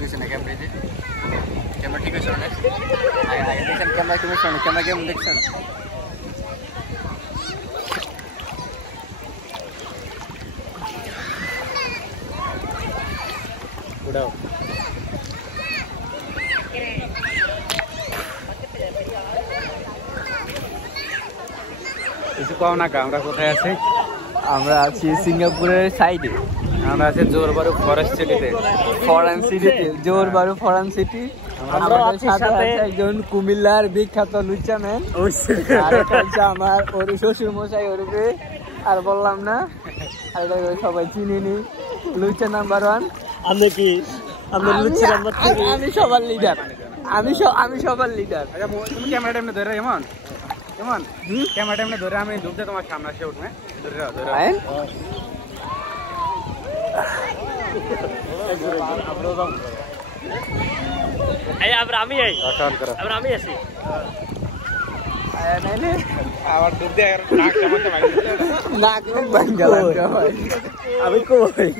দেখছেন না ক্যামেরা যে ক্যামেরা ঠিক আছে না আগে আগে দেখেন ক্যামেরা তুমি শোনো ক্যামেরা কেমন দেখছেন উড়াও কিছু কও না আমরা কোথায় আছি আমরা আছি সিঙ্গাপুরের সাইডে আমরা আছি জোরবারু ফরেস্ট সিটিতে ফরেন সিটিতে জোরবারু ফরেন সিটি আমাদের সাথে আছে একজন কুমিল্লার বিখ্যাত লুচ্চা ম্যান আর এটা আমার ওর শ্বশুর মশাই ওরবে আর বললাম না আর এটা সবাই চিনিনি লুচ্চা নাম্বার 1 আমি কি আমি লুচ্চা নাম্বার 3 আমি সবার লিডার আমি সবার লিডার আচ্ছা তুমি ক্যামেরাটা এমনি ধরে এমন কেমন ক্যামেরাটা এমনি ধরে আমি ঢুকতে তোমার সামনে এসে উঠবে ধরে ধরে এই আমি এই আবার আমি আছি আয়া নাইলে আবার দুধ দিয়ে নাক জামাতে ভাই নাক ভাঙ গেল আমি কই